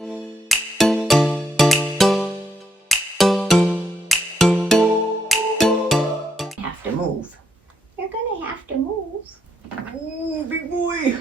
Have to move. You're gonna have to move. Oh, big boy.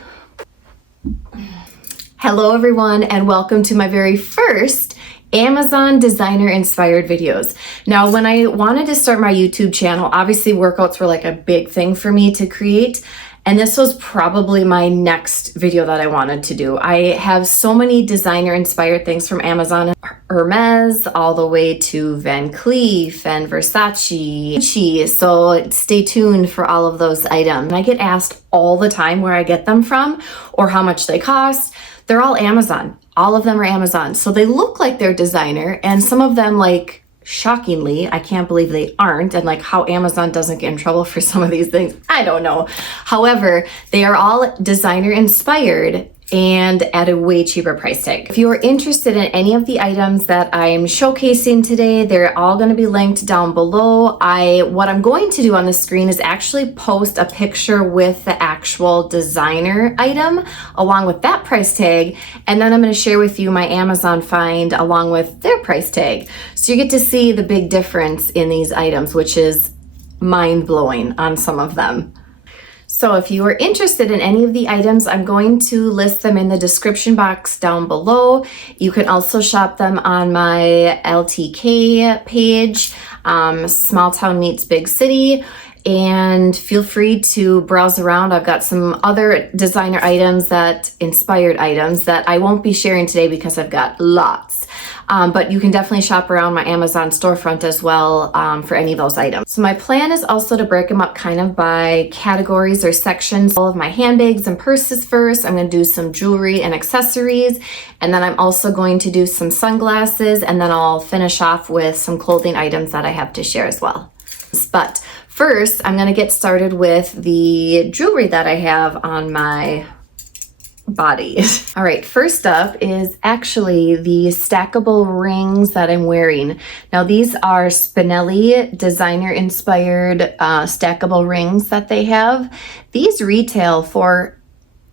Hello everyone, and welcome to my very first Amazon designer inspired videos. Now, when I wanted to start my YouTube channel, obviously workouts were like a big thing for me to create. And this was probably my next video that I wanted to do. I have so many designer inspired things from Amazon, Hermes, all the way to Van Cleef and Versace. So stay tuned for all of those items. I get asked all the time where I get them from or how much they cost. They're all Amazon. All of them are Amazon. So they look like they're designer, and some of them, like, shockingly, I can't believe they aren't, and like how Amazon doesn't get in trouble for some of these things, I don't know. However, they are all designer inspired and at a way cheaper price tag. If you are interested in any of the items that I'm showcasing today, they're all going to be linked down below. What I'm going to do on the screen is actually post a picture with the actual designer item along with that price tag, and then I'm going to share with you my Amazon find along with their price tag. So you get to see the big difference in these items, which is mind-blowing on some of them. So if you are interested in any of the items, I'm going to list them in the description box down below. You can also shop them on my LTK page, Small Town Meets Big City, and feel free to browse around. I've got some other designer items, inspired items that I won't be sharing today because I've got lots. But you can definitely shop around my Amazon storefront as well for any of those items. So my plan is also to break them up kind of by categories or sections. All of my handbags and purses first. I'm going to do some jewelry and accessories. And then I'm also going to do some sunglasses. And then I'll finish off with some clothing items that I have to share as well. But first, I'm going to get started with the jewelry that I have on my body. All right, first up is actually the stackable rings that I'm wearing. Now, these are Spinelli designer inspired stackable rings that they have. These retail for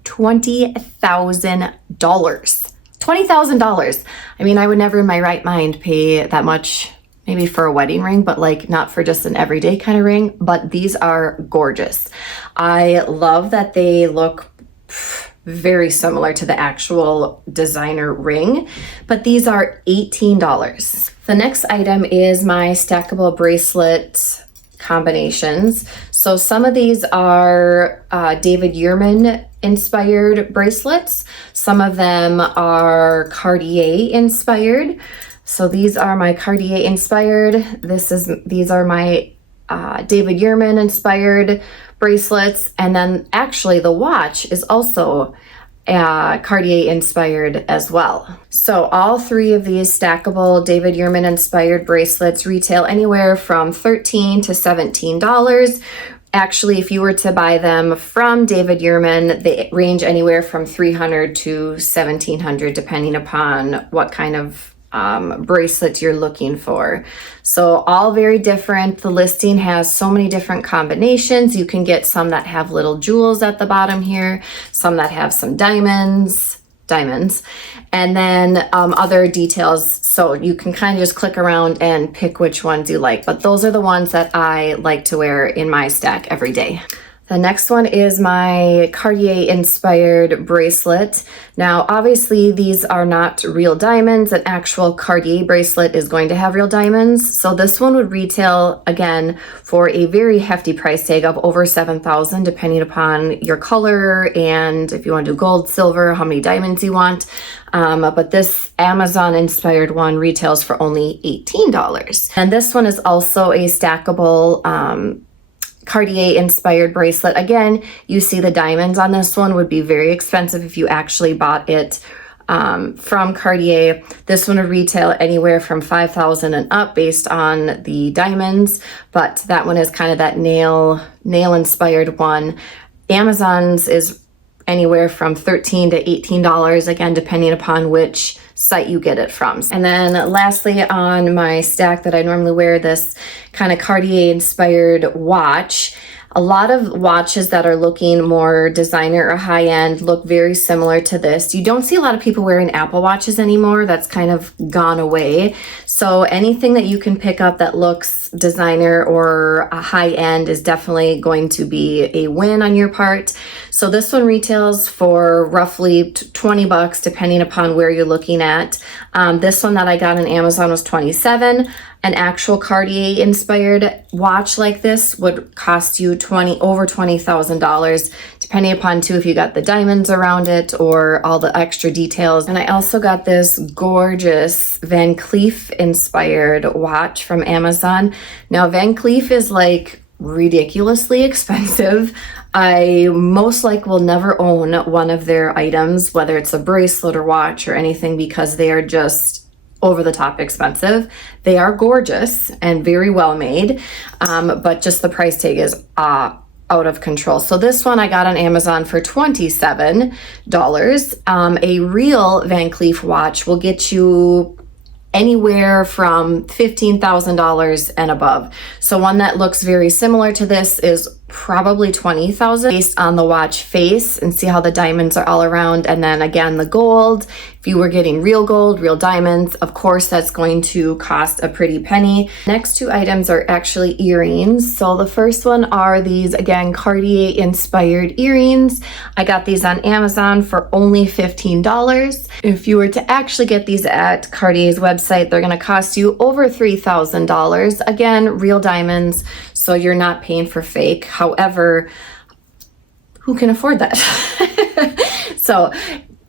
$20,000. $20,000. I mean, I would never in my right mind pay that much, maybe for a wedding ring, but like not for just an everyday kind of ring. But these are gorgeous. I love that they look very similar to the actual designer ring, but these are $18. The next item is my stackable bracelet combinations. So some of these are David Yurman inspired bracelets. Some of them are Cartier inspired. So these are my Cartier inspired. These are my David Yurman inspired bracelets. And then actually the watch is also Cartier inspired as well. So all three of these stackable David Yurman inspired bracelets retail anywhere from $13 to $17. Actually, if you were to buy them from David Yurman, they range anywhere from $300 to $1,700 depending upon what kind of bracelets you're looking for. So all very different. The listing has so many different combinations. You can get some that have little jewels at the bottom here, some that have some diamonds, and then other details. So you can kind of just click around and pick which ones you like. But those are the ones that I like to wear in my stack every day. The next one is my Cartier inspired bracelet. Now, obviously these are not real diamonds. An actual Cartier bracelet is going to have real diamonds. So this one would retail again for a very hefty price tag of over $7,000 depending upon your color and if you want to do gold, silver, how many diamonds you want. But this Amazon inspired one retails for only $18. And this one is also a stackable Cartier inspired bracelet. Again, you see the diamonds on this one would be very expensive if you actually bought it from Cartier. This one would retail anywhere from $5,000 and up based on the diamonds, but that one is kind of that nail inspired one. Amazon's is anywhere from $13 to $18, again, depending upon which site you get it from. And then lastly, on my stack that I normally wear, this kind of Cartier inspired watch. A lot of watches that are looking more designer or high-end look very similar to this. You don't see a lot of people wearing Apple Watches anymore. That's kind of gone away. So anything that you can pick up that looks designer or high-end is definitely going to be a win on your part. So this one retails for roughly 20 bucks depending upon where you're looking at. This one that I got on Amazon was 27. An actual Cartier inspired watch like this would cost you over $20,000, depending upon too if you got the diamonds around it or all the extra details. And I also got this gorgeous Van Cleef inspired watch from Amazon. Now Van Cleef is like ridiculously expensive. I most likely will never own one of their items, whether it's a bracelet or watch or anything, because they are just over the top expensive. They are gorgeous and very well made, but just the price tag is out of control. So this one I got on Amazon for $27. A real Van Cleef watch will get you anywhere from $15,000 and above. So one that looks very similar to this is probably $20,000 based on the watch face, and see how the diamonds are all around. And then again, the gold, if you were getting real gold, real diamonds, of course that's going to cost a pretty penny. Next two items are actually earrings. So the first one are these, again, Cartier inspired earrings. I got these on Amazon for only $15. If you were to actually get these at Cartier's website, they're going to cost you over $3,000. Again, real diamonds, so you're not paying for fake. However, who can afford that? So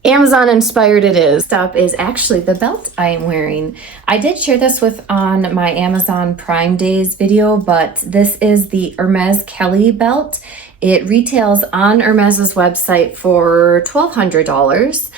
Amazon inspired it is. Next up is actually the belt I am wearing. I did share this on my Amazon Prime Days video, but this is the Hermes Kelly belt. It retails on Hermes's website for $1,200.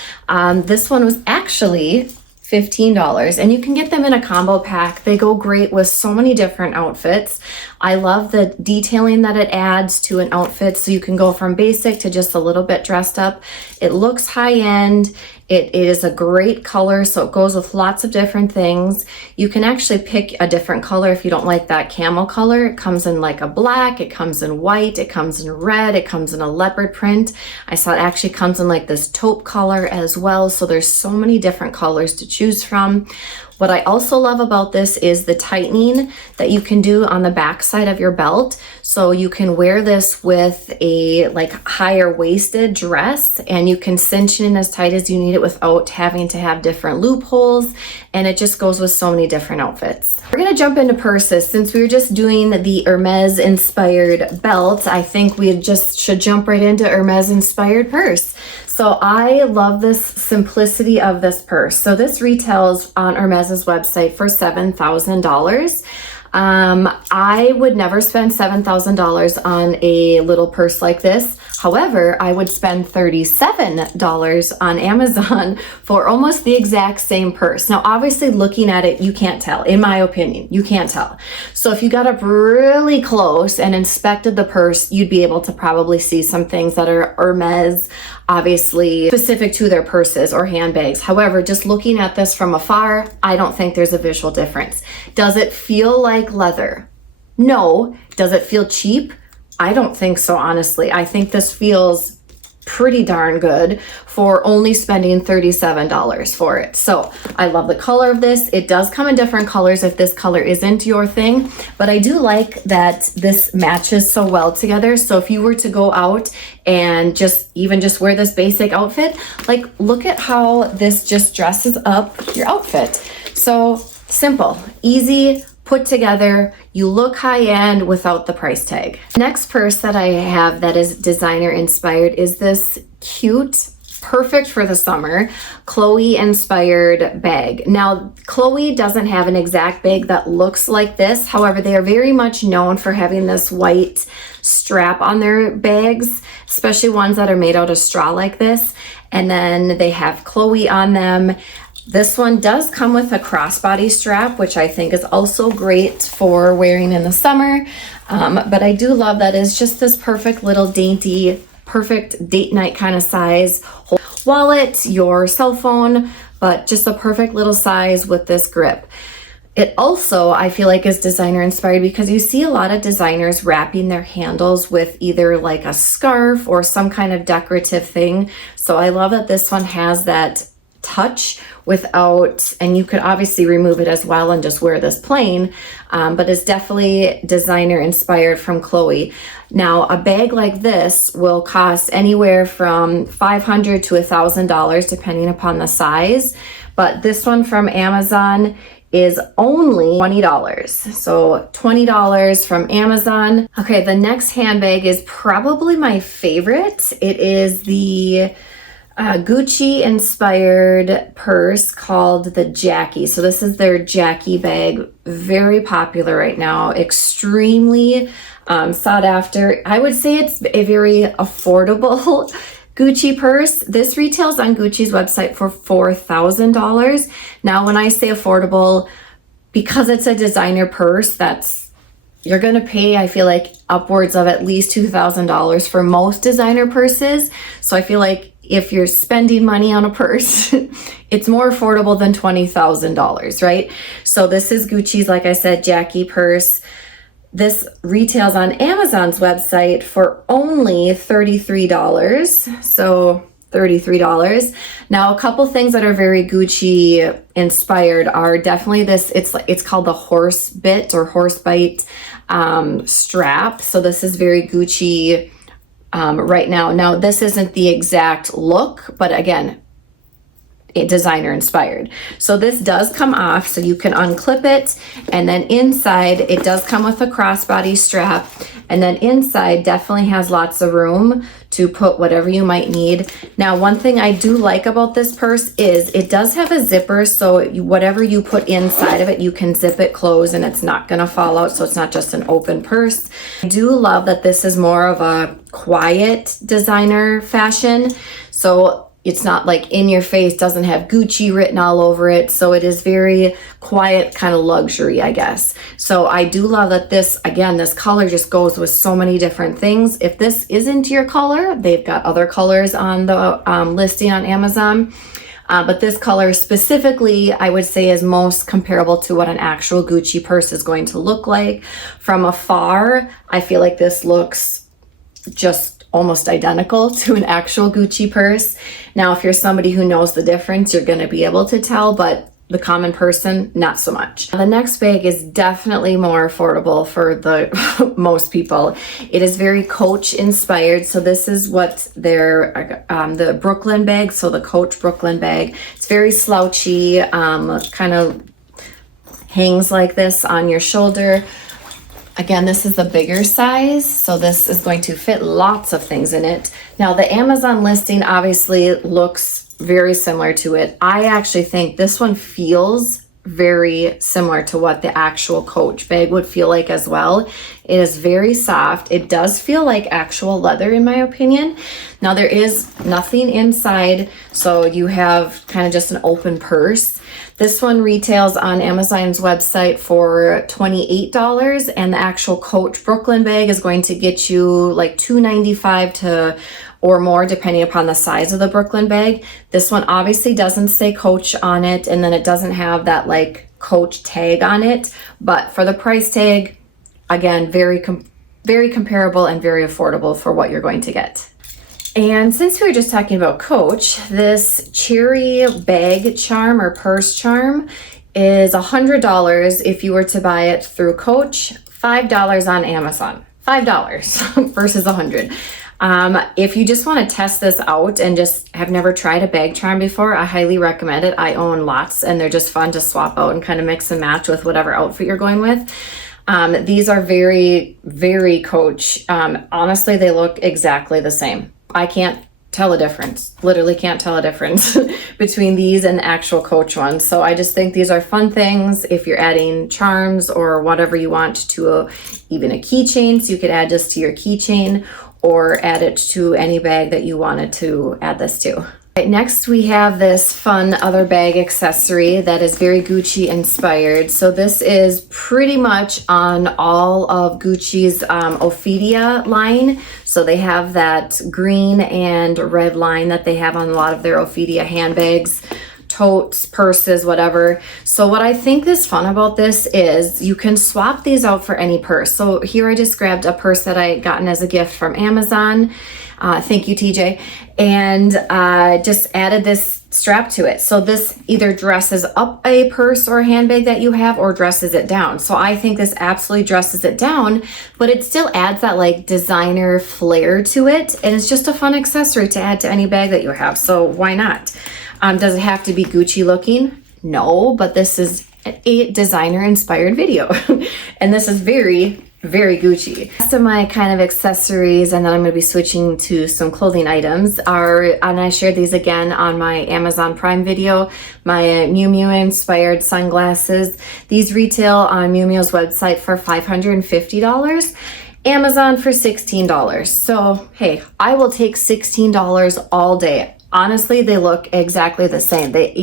This one was actually $15, and you can get them in a combo pack. They go great with so many different outfits. I love the detailing that it adds to an outfit, so you can go from basic to just a little bit dressed up. It looks high end. It is a great color, so it goes with lots of different things. You can actually pick a different color if you don't like that camel color. It comes in like a black, it comes in white, it comes in red, it comes in a leopard print. I saw it actually comes in like this taupe color as well, so there's so many different colors to choose from. What I also love about this is the tightening that you can do on the back side of your belt. So you can wear this with a like higher waisted dress, and you can cinch it in as tight as you need it without having to have different loopholes. And it just goes with so many different outfits. We're gonna jump into purses. Since we were just doing the Hermes inspired belt, I think we just should jump right into Hermes inspired purse. So I love this simplicity of this purse. So this retails on Hermes's website for $7,000. I would never spend $7,000 on a little purse like this. However, I would spend $37 on Amazon for almost the exact same purse. Now, obviously looking at it, you can't tell. In my opinion, you can't tell. So if you got up really close and inspected the purse, you'd be able to probably see some things that are Hermes, obviously specific to their purses or handbags. However, just looking at this from afar, I don't think there's a visual difference. Does it feel like leather? No. Does it feel cheap? I don't think so, honestly. I think this feels pretty darn good for only spending $37 for it. So I love the color of this. It does come in different colors if this color isn't your thing, but I do like that this matches so well together. So if you were to go out and just wear this basic outfit, like look at how this just dresses up your outfit. So simple, easy, put together, you look high-end without the price tag. Next purse that I have that is designer inspired is this cute, perfect for the summer, Chloe inspired bag. Now, Chloe doesn't have an exact bag that looks like this. However, they are very much known for having this white strap on their bags, especially ones that are made out of straw like this. And then they have Chloe on them. This one does come with a crossbody strap, which I think is also great for wearing in the summer. But I do love that it's just this perfect little dainty, perfect date night kind of size wallet, your cell phone, but just a perfect little size with this grip. It also, I feel like, is designer inspired because you see a lot of designers wrapping their handles with either like a scarf or some kind of decorative thing. So I love that this one has that touch without, and you could obviously remove it as well and just wear this plain, but it's definitely designer inspired from Chloe. Now, a bag like this will cost anywhere from $500 to $1,000 depending upon the size, but this one from Amazon is only $20. So $20 from Amazon. Okay, the next handbag is probably my favorite. It is the Gucci inspired purse called the Jackie. So this is their Jackie bag. Very popular right now. Extremely sought after. I would say it's a very affordable Gucci purse. This retails on Gucci's website for $4,000. Now, when I say affordable, because it's a designer purse, you're going to pay, I feel like, upwards of at least $2,000 for most designer purses. So I feel like if you're spending money on a purse, it's more affordable than $20,000, right? So this is Gucci's, like I said, Jackie purse. This retails on Amazon's website for only $33. So $33. Now, a couple things that are very Gucci inspired are definitely this. It's called the horse bit or horse bite strap. So this is very Gucci right now. Now, this isn't the exact look, but again, designer inspired. So this does come off, so you can unclip it, and then inside it does come with a crossbody strap, and then inside definitely has lots of room to put whatever you might need. Now, one thing I do like about this purse is it does have a zipper, so whatever you put inside of it, you can zip it closed and it's not gonna fall out, so it's not just an open purse. I do love that this is more of a quiet designer fashion. So it's not like in your face, doesn't have Gucci written all over it. So it is very quiet kind of luxury, I guess. So I do love that this, again, this color just goes with so many different things. If this isn't your color, they've got other colors on the listing on Amazon. But this color specifically, I would say, is most comparable to what an actual Gucci purse is going to look like. From afar, I feel like this looks just almost identical to an actual Gucci purse. Now, if you're somebody who knows the difference, you're going to be able to tell, but the common person, not so much. The next bag is definitely more affordable for the most people. It is very Coach inspired. So this is what their the Brooklyn bag, so the Coach Brooklyn bag. It's very slouchy, kind of hangs like this on your shoulder. Again, this is the bigger size, so this is going to fit lots of things in it. Now, the Amazon listing obviously looks very similar to it. I actually think this one feels very similar to what the actual Coach bag would feel like as well. It is very soft. It does feel like actual leather, in my opinion. Now, there is nothing inside, so you have kind of just an open purse. This one retails on Amazon's website for $28, and the actual Coach Brooklyn bag is going to get you like $295 to or more, depending upon the size of the Brooklyn bag. This one obviously doesn't say Coach on it, and then it doesn't have that like Coach tag on it. But for the price tag, again, very comparable and very affordable for what you're going to get. And since we were just talking about Coach, this cherry bag charm or purse charm is $100 if you were to buy it through Coach, $5 on Amazon. $5 versus $100. If you just want to test this out and just have never tried a bag charm before, I highly recommend it. I own lots and they're just fun to swap out and kind of mix and match with whatever outfit you're going with. These are very, very Coach. Honestly, they look exactly the same. I can't tell a difference, literally can't tell a difference between these and the actual Coach ones. So I just think these are fun things if you're adding charms or whatever you want to even a keychain. So you could add this to your keychain or add it to any bag that you wanted to add this to. Right, next we have this fun other bag accessory that is very Gucci inspired. So this is pretty much on all of Gucci's Ophidia line. So they have that green and red line that they have on a lot of their Ophidia handbags. totes, purses, whatever. So what I think is fun about this is you can swap these out for any purse. So here I just grabbed a purse that I gotten as a gift from Amazon. Thank you, TJ. And just added this strap to it. So this either dresses up a purse or handbag that you have or dresses it down. So I think this absolutely dresses it down, but it still adds that like designer flair to it. And it's just a fun accessory to add to any bag that you have. So why not? Does it have to be Gucci looking? No, but this is a designer inspired video. And this is very, very Gucci. Rest of my kind of accessories, and then I'm going to be switching to some clothing items, and I shared these again on my Amazon Prime video, my Miu Miu inspired sunglasses. These retail on Miu Miu's website for $550. Amazon for $16. So, hey, I will take $16 all day. Honestly, they look exactly the same. They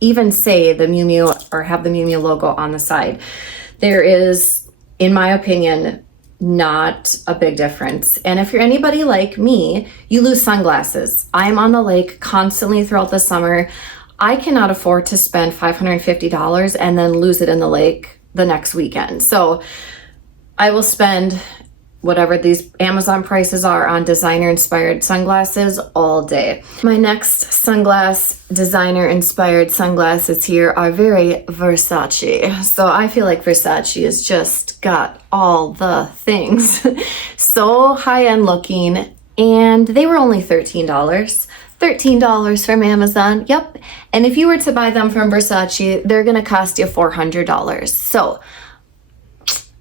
even say the Miu Miu or have the Miu Miu logo on the side. There is, in my opinion, not a big difference. And if you're anybody like me, you lose sunglasses. I'm on the lake constantly throughout the summer. I cannot afford to spend $550 and then lose it in the lake the next weekend. So I will spend whatever these Amazon prices are on designer inspired sunglasses all day. My next designer inspired sunglasses here are very Versace. So I feel like Versace has just got all the things. So high-end looking, and they were only $13. $13 from Amazon. Yep. And if you were to buy them from Versace, they're going to cost you $400. So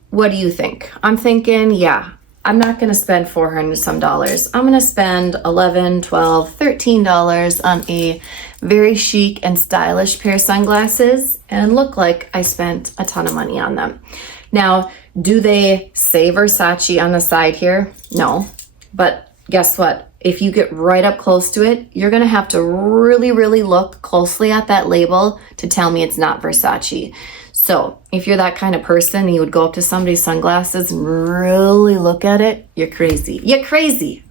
what do you think? I'm thinking, yeah, I'm not going to spend $400 some dollars. I'm going to spend $11, $12, $13 on a very chic and stylish pair of sunglasses and look like I spent a ton of money on them. Now, do they say Versace on the side here? No. But guess what? If you get right up close to it, you're going to have to really, really look closely at that label to tell me it's not Versace. So if you're that kind of person and you would go up to somebody's sunglasses and really look at it, you're crazy. You're crazy.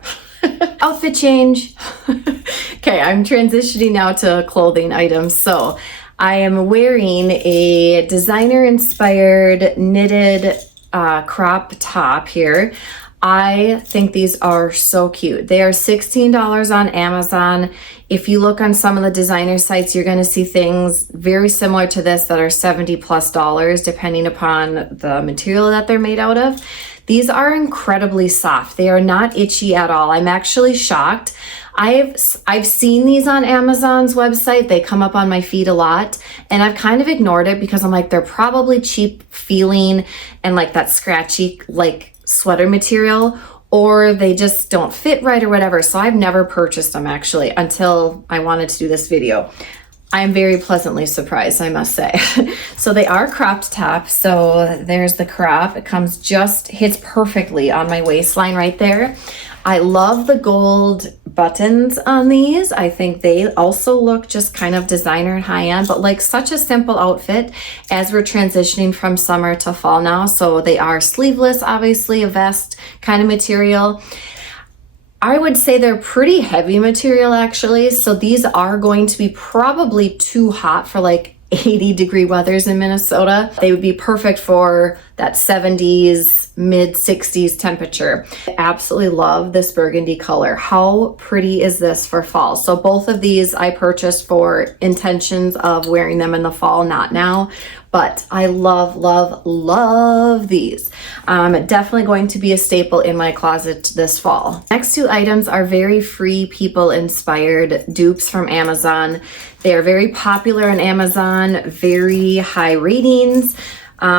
Outfit change. Okay, I'm transitioning now to clothing items. So I am wearing a designer-inspired knitted crop top here. I think these are so cute. They are $16 on Amazon. If you look on some of the designer sites, you're going to see things very similar to this that are $70+ depending upon the material that they're made out of. These are incredibly soft. They are not itchy at all. I'm actually shocked. I've seen these on Amazon's website. They come up on my feed a lot, and I've kind of ignored it because I'm like, they're probably cheap feeling and like that scratchy like sweater material, or they just don't fit right or whatever. So I've never purchased them actually until I wanted to do this video. I'm very pleasantly surprised, I must say. So they are cropped top. So there's the crop. It hits perfectly on my waistline right there. I love the gold buttons on these. I think they also look just kind of designer and high-end, but like such a simple outfit as we're transitioning from summer to fall now. So they are sleeveless, obviously, a vest kind of material. I would say they're pretty heavy material actually. So these are going to be probably too hot for like 80-degree weathers in Minnesota. They would be perfect for that 70s, mid 60s temperature. I absolutely love this burgundy color. How pretty is this for fall? So both of these I purchased for intentions of wearing them in the fall, not now. But I love, love, love these. Definitely going to be a staple in my closet this fall. Next two items are very Free People inspired dupes from Amazon. They are very popular on Amazon, very high ratings.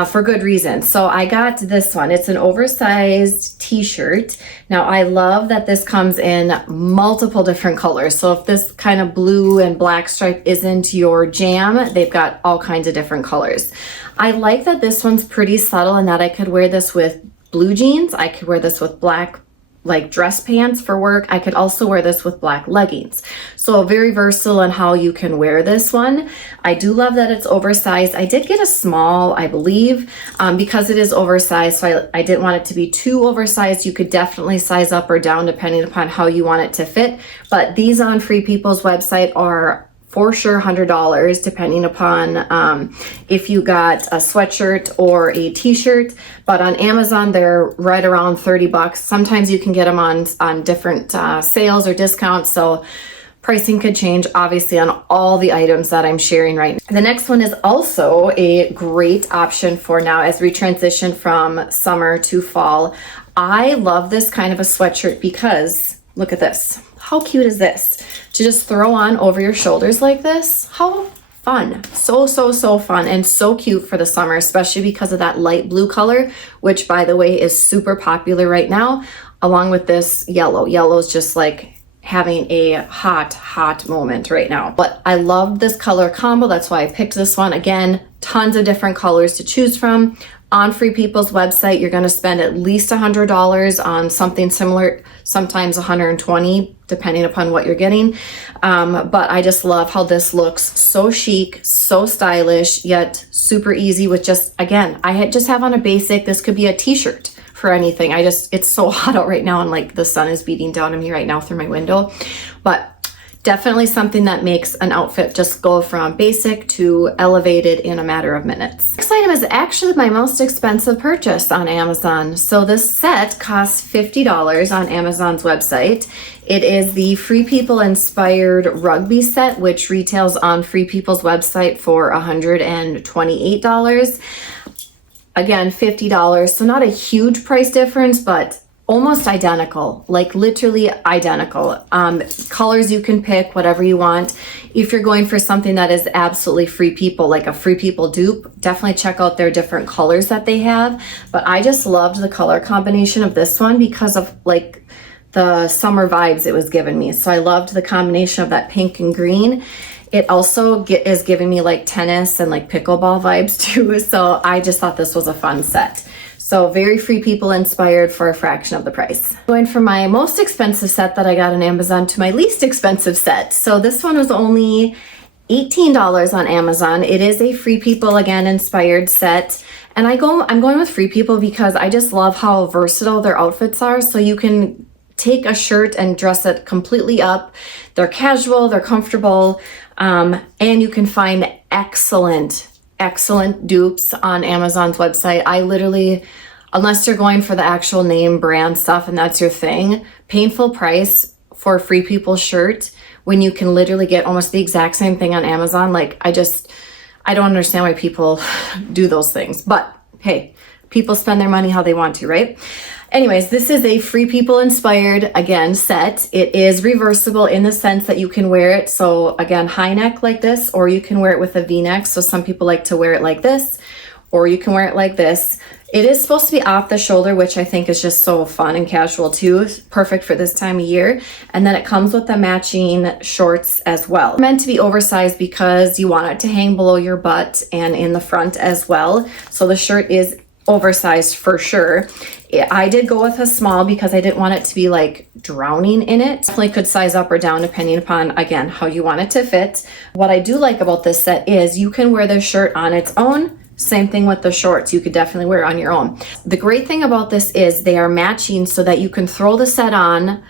For good reason. So I got this one. It's an oversized t-shirt. Now I love that this comes in multiple different colors. So if this kind of blue and black stripe isn't your jam, they've got all kinds of different colors. I like that this one's pretty subtle and that I could wear this with blue jeans. I could wear this with black like dress pants for work. I could also wear this with black leggings. So very versatile in how you can wear this one. I do love that it's oversized. I did get a small, I believe, because it is oversized. So I didn't want it to be too oversized. You could definitely size up or down depending upon how you want it to fit. But these on Free People's website are for sure $100, depending upon if you got a sweatshirt or a t-shirt. But on Amazon, they're right around 30 bucks. Sometimes you can get them on different sales or discounts. So pricing could change obviously on all the items that I'm sharing right now. The next one is also a great option for now as we transition from summer to fall. I love this kind of a sweatshirt because look at this. How cute is this? To just throw on over your shoulders like this. How fun. So fun and so cute for the summer, especially because of that light blue color, which by the way is super popular right now, along with this yellow. Yellow is just like having a hot moment right now. But I love this color combo. That's why I picked this one. Again, tons of different colors to choose from. On Free People's website, you're going to spend at least $100 on something similar, sometimes $120, depending upon what you're getting. But I just love how this looks so chic, so stylish, yet super easy with just, again, just have on a basic. This could be a t-shirt for anything. It's so hot out right now and like the sun is beating down on me right now through my window. But definitely something that makes an outfit just go from basic to elevated in a matter of minutes. Next item is actually my most expensive purchase on Amazon. So this set costs $50 on Amazon's website. It is the Free People inspired rugby set, which retails on Free People's website for $128. Again, $50. So not a huge price difference, but almost identical, like literally identical. Colors you can pick, whatever you want. If you're going for something that is absolutely Free People, like a Free People dupe, definitely check out their different colors that they have. But I just loved the color combination of this one because of like the summer vibes it was giving me. So I loved the combination of that pink and green. It also is giving me like tennis and like pickleball vibes too. So I just thought this was a fun set. So very Free People inspired for a fraction of the price. Going from my most expensive set that I got on Amazon to my least expensive set. So this one was only $18 on Amazon. It is a Free People, again, inspired set. And I'm going with Free People because I just love how versatile their outfits are. So you can take a shirt and dress it completely up. They're casual, they're comfortable, and you can find excellent dupes on Amazon's website. I literally, unless you're going for the actual name brand stuff and that's your thing, painful price for a Free People shirt when you can literally get almost the exact same thing on Amazon. Like I don't understand why people do those things, but hey, people spend their money how they want to, right? Anyways, this is a Free People inspired, again, set. It is reversible in the sense that you can wear it. So again, high neck like this, or you can wear it with a V-neck. So some people like to wear it like this, or you can wear it like this. It is supposed to be off the shoulder, which I think is just so fun and casual too. It's perfect for this time of year. And then it comes with the matching shorts as well. It's meant to be oversized because you want it to hang below your butt and in the front as well. So the shirt is oversized for sure. I did go with a small because I didn't want it to be like drowning in it. Definitely could size up or down depending upon, again, how you want it to fit. What I do like about this set is you can wear this shirt on its own. Same thing with the shorts. You could definitely wear it on your own. The great thing about this is they are matching so that you can throw the set on,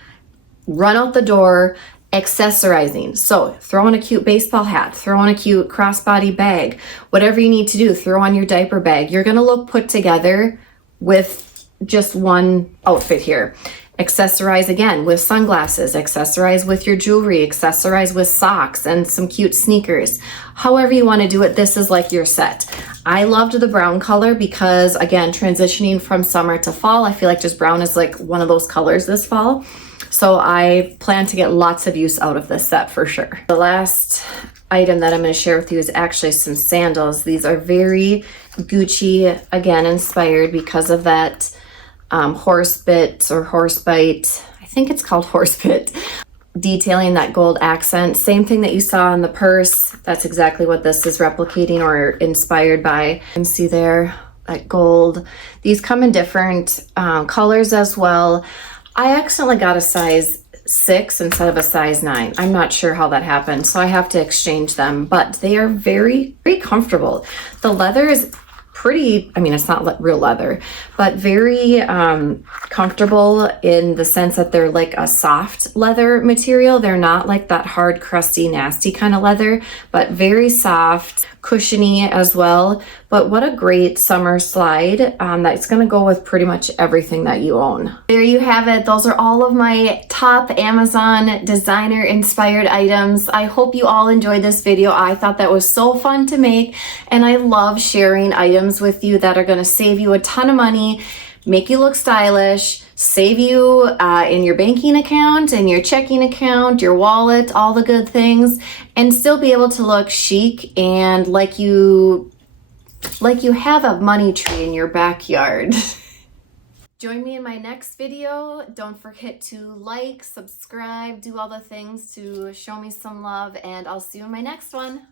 run out the door, accessorizing. So throw on a cute baseball hat, throw on a cute crossbody bag, whatever you need to do, throw on your diaper bag. You're going to look put together with just one outfit here. Accessorize again with sunglasses, accessorize with your jewelry, accessorize with socks and some cute sneakers. However you want to do it, this is like your set. I loved the brown color because, again, transitioning from summer to fall, I feel like just brown is like one of those colors this fall. So I plan to get lots of use out of this set for sure. The last item that I'm going to share with you is actually some sandals. These are very Gucci, again, inspired because of that horse bit or horse bite. I think it's called horse bit. Detailing that gold accent. Same thing that you saw in the purse. That's exactly what this is replicating or inspired by. You can see there that gold. These come in different colors as well. I accidentally got a size 6 instead of a size 9. I'm not sure how that happened, so I have to exchange them, but they are very, very comfortable. The leather is pretty, I mean, it's not real leather, but very comfortable in the sense that they're like a soft leather material. They're not like that hard, crusty, nasty kind of leather, but very soft, cushiony as well. But what a great summer slide that's going to go with pretty much everything that you own. There you have it. Those are all of my top Amazon designer inspired items. I hope you all enjoyed this video. I thought that was so fun to make, and I love sharing items with you that are going to save you a ton of money, make you look stylish, save you in your banking account, in your checking account, your wallet, all the good things, and still be able to look chic and like you have a money tree in your backyard. Join me in my next video. Don't forget to like, subscribe, do all the things to show me some love, and I'll see you in my next one.